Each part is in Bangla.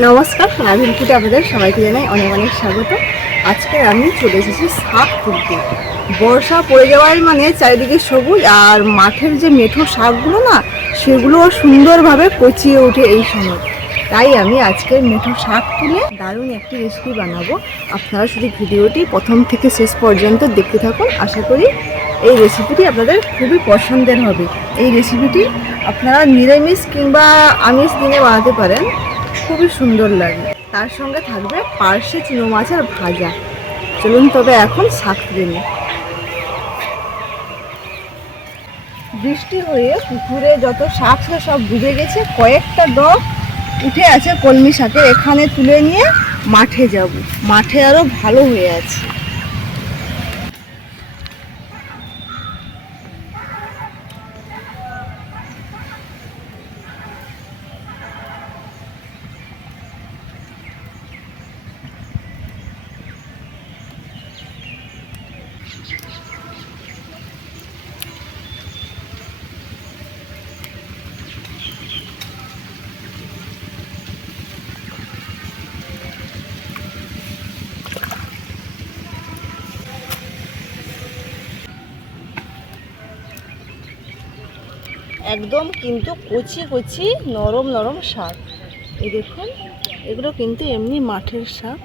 নমস্কার ফুটে আপনাদের সবাইকে জানাই অনেক অনেক স্বাগত। আজকে আমি চলে এসেছি শাক তুলতে। বর্ষা পড়ে যাওয়ার মানে চারিদিকে সবুজ, আর মাঠের যে মেঠো শাকগুলো না, সেগুলো সুন্দরভাবে কচিয়ে ওঠে এই সময়। তাই আমি আজকে মেঠো শাক তুলে দারুণ একটি রেসিপি বানাবো। আপনারা শুধু ভিডিওটি প্রথম থেকে শেষ পর্যন্ত দেখতে থাকুন। আশা করি এই রেসিপিটি আপনাদের খুবই পছন্দের হবে। এই রেসিপিটি আপনারা নিরামিষ কিংবা আমিষ দিনে বানাতে পারেন। খুবই সুন্দর লাগে। তার সঙ্গে থাকবে পার্শে চিনো মাছের ভাজা। চলুন তবে এখন শাক তুলে বৃষ্টি হয়ে পুকুরে যত শাক সব বুঝে গেছে, কয়েকটা ডগ উঠে আছে কলমি শাকের এখানে তুলে নিয়ে মাঠে যাব। মাঠে আরও ভালো হয়ে আছে। একদম কিন্তু কচি কচি নরম নরম শাক। এই দেখুন, এগুলো কিন্তু এমনি মাঠের শাক।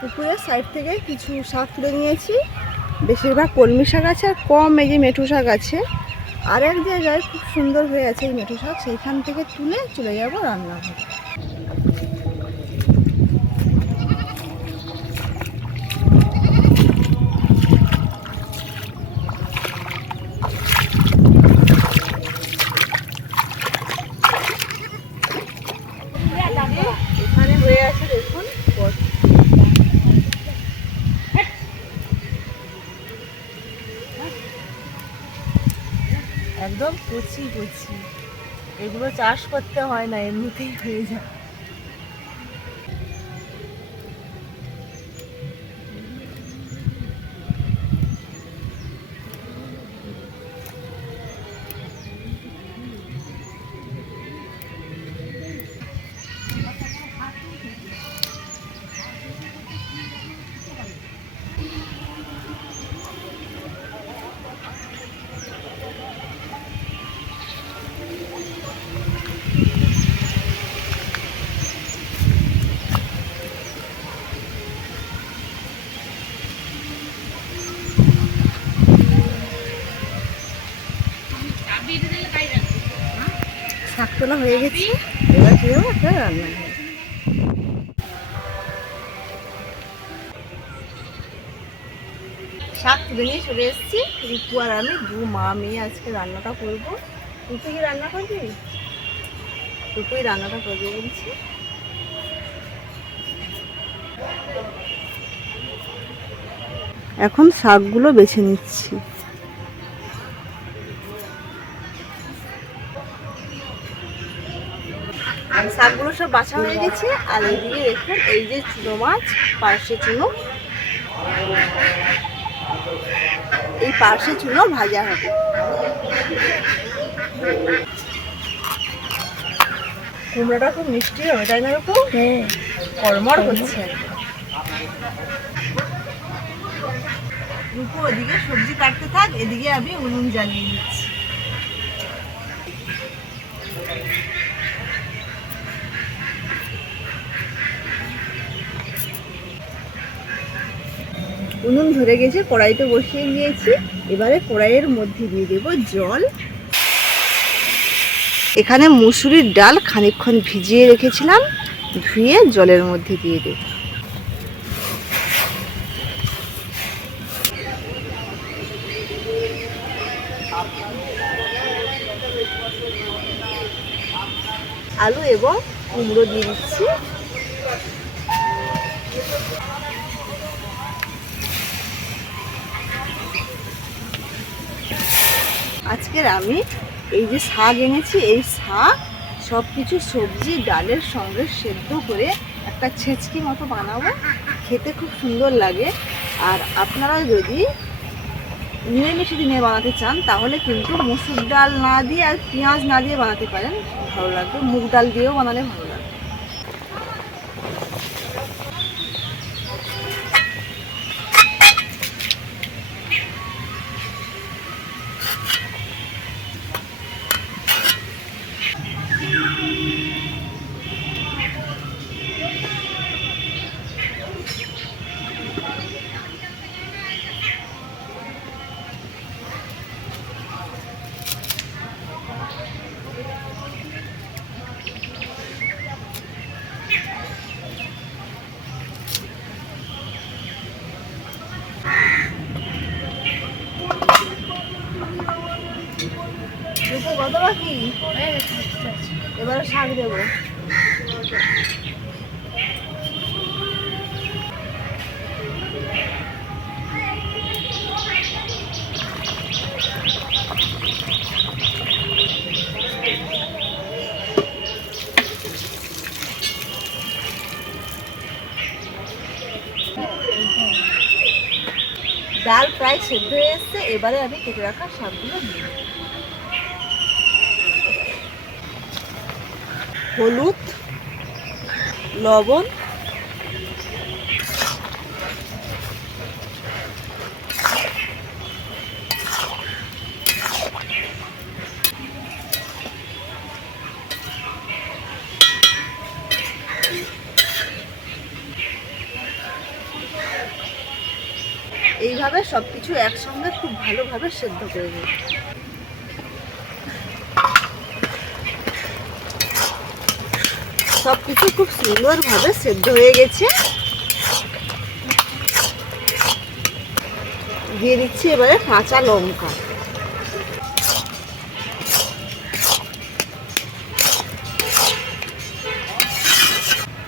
পুকুরের সাইড থেকে কিছু শাক তুলে নিয়েছি। বেশিরভাগ কলমি শাক আছে আর কম এই যে মেঠো শাক আছে। আর এক জায়গায় খুব সুন্দর হয়ে আছে এই মেঠো শাক, সেইখান থেকে তুলে চলে যাব রান্নাঘরে এখানে হয়ে আছে দেখুন পট- একদম কচি কচি। এগুলো চাষ করতে হয় না এমনিতেই হয়ে যায়। তোলা হয়ে গেছে। এবার কি যাব একটা রান্না শাক তুলে নিয়ে চলে এসেছি। রিপু আর আমি দু মা মেয়ে আজকে রান্নাটা করব। তুই কি রান্না করবি? রান্নাটা করবে বলছি। এখন শাকগুলো বেছে নিচ্ছি। সব বাছা হয়ে গেছে। আর এইদিকে দেখুন এই যে চুনো মাছ পার্শে চুনো। এই পার্শে চুনো ভাজা হবে। কুমড়োটা খুব মিষ্টি হবে তাই না রকম হ্যাঁ। কর্মর হচ্ছে রূপু ওদিকে সবজি কাটতে থাক এদিকে আমি উনুন জ্বালিয়ে নিচ্ছি উনুন ধরে গেছে, কড়াইতে বসিয়ে নিয়েছি এবারে কড়াইয়ের মধ্যে দিয়ে দেবো জল। এখানে মুসুরির ডাল খানিকক্ষণ ভিজিয়ে রেখেছিলাম, ধুয়ে জলের মধ্যে দিয়ে দেব। আলু এবং কুমড়ো দিয়ে দিচ্ছি। আজকের আমি এই যে শাক এনেছি, এই শাক সব কিছু সবজি, ডালের সঙ্গে সেদ্ধ করে একটা ছেঁচকি মতো বানাবো। খেতে খুব সুন্দর লাগে। আর আপনারা যদি নিরামিষ দিনে বানাতে চান, তাহলে কিন্তু মুসুর ডাল না দিয়ে আর পেঁয়াজ না দিয়ে বানাতে পারেন। ভালো লাগবে। মুগ ডাল দিয়েও বানালে ভালো লাগবে। ডাল প্রায় সেদ্ধ হয়ে এসছে এবারে আমি কেটে রাখা শাকগুলো দিয়ে হলুদ লবণ এইভাবে সব কিছু একসঙ্গে খুব ভালোভাবে সেদ্ধ করে নেব সব কিছু খুব সুন্দরভাবে সেদ্ধ হয়ে গেছে। দিয়ে দিচ্ছি এবারে কাঁচা লঙ্কা।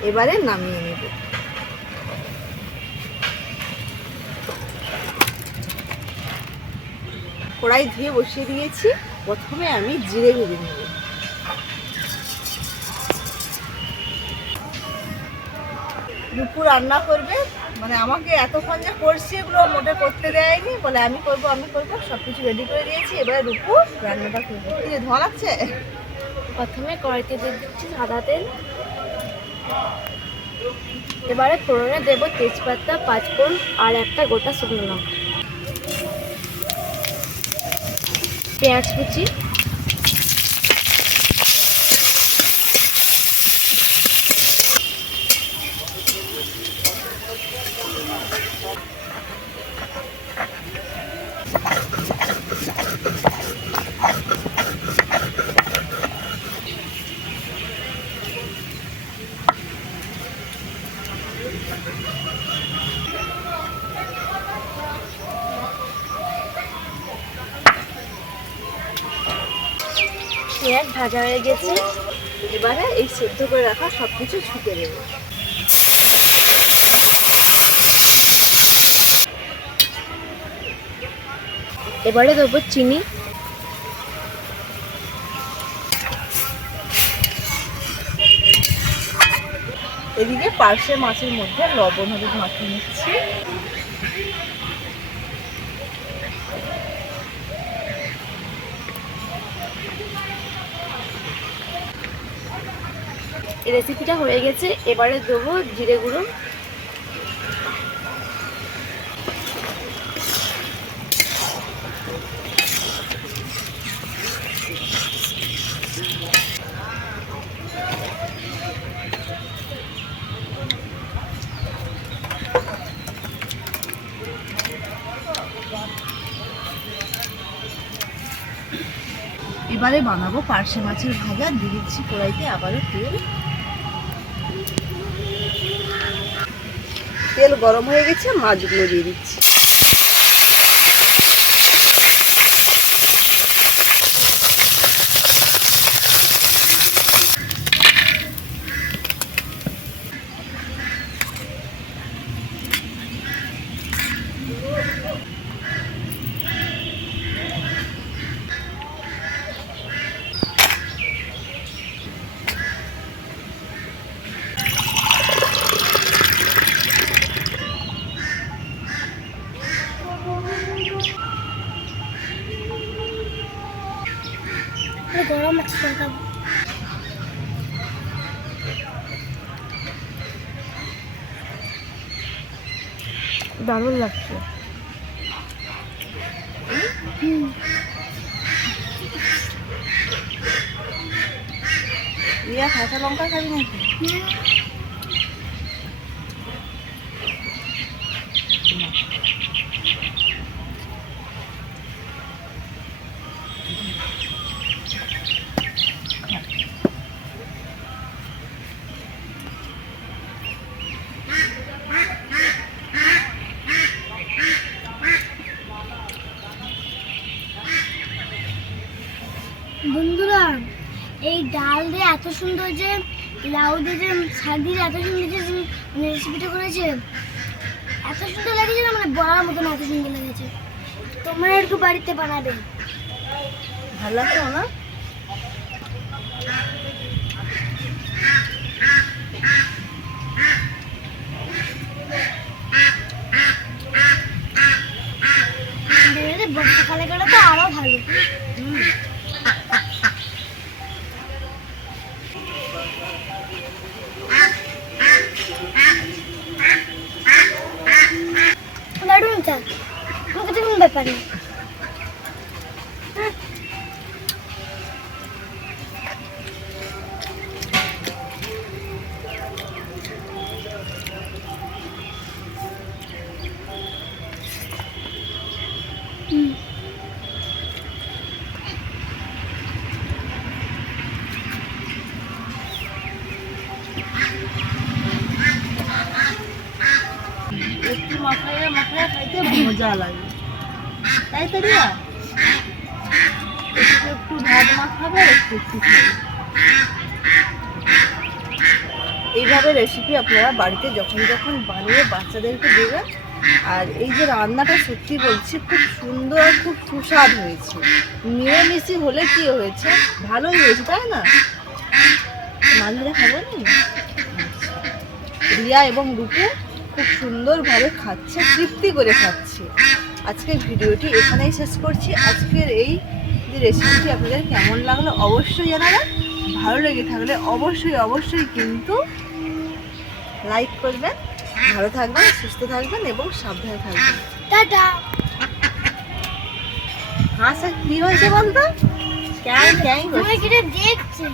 এবারে নামিয়ে নেব। কড়াই ধুয়ে বসিয়ে দিয়েছি। প্রথমে আমি জিরে গুঁড়ি নেব। দুপুর রান্না করবে। মানে আমাকে এতক্ষণ যে করছি এগুলো মোটে করতে দেয়নি। বলে আমি করব আমি করব সব কিছু রেডি করে দিয়েছি। এবারে দুপুর রান্নাটা করব। কি ধোঁয়া লাগছে? প্রথমে কড়াইতে দিয়ে দিচ্ছি সাদা তেল। এবারে ফোড়নে দেবো তেজপাতা, পাঁচফোড়ন আর একটা গোটা শুকনো লঙ্কা। পেঁয়াজ কুচি পেঁয়াজ ভাজা হয়ে গেছে। এবারে এই সেদ্ধ করে রাখা সব কিছু ছুটে দেবো এবারে দেবো চিনি। এদিকে পার্শে মাছের মধ্যে লবণ, হলুদ মাখিয়ে নিচ্ছি। রেসিপিটা হয়ে গেছে। এবারে দেবো জিরে গুঁড়ো। এবারে বানাবো পার্শে মাছের ভাজা। দিয়ে দিচ্ছি কড়াইতে আবারও তেল। তেল গরম হয়ে গেছে মাছগুলো দিয়ে দিচ্ছি। গরম আছে তরকারি দারুণ লাগছে। ইয়া কাঁচা লঙ্কা খাবি নাকি? বন্ধুরা এই ডাল দিয়ে এত সুন্দর যে লাউ দিয়ে যে শাক দিয়ে এত সুন্দর যে মানে রেসিপিটা করেছে এত সুন্দর লেগেছে না মানে বলার মতন এত সুন্দর লেগেছে। তোমরা একটু বাড়িতে বানাবে। ভালো লাগছে না? বর্ষাকালে গেলে তো আরও ভালো দারুণ চা নেই একটু মাখাইয়া মাখাইয়া খাইতে মজা লাগে। একটু ভাত মাখাবে একটু এইভাবে রেসিপি আপনারা বাড়িতে যখন যখন বানিয়ে বাচ্চাদেরকে দেবেন, আর এই যে রান্নাটা সত্যি বলছি, খুব সুন্দর আর খুব সুস্বাদ হয়েছে। মিলেমিশি হলে কি হয়েছে? ভালোই হয়েছে, তাই না? মাঝে খাবেন রিয়া এবং রূপু খুব সুন্দরভাবে খাচ্ছে, তৃপ্তি করে খাচ্ছে। আজকের ভিডিওটি এখানেই শেষ করছি। আজকের এই যে রেসিপিটি আপনাদের কেমন লাগল অবশ্যই জানাবেন। ভালো লেগে থাকলে অবশ্যই অবশ্যই কিন্তু লাইক করবেন। ভালো থাকবেন সুস্থ থাকবেন এবং সাবধানে থাকবেন। টাটা। হাঁসা কি হয়েছে বলতো? ক্যাং ক্যাং দেখছি।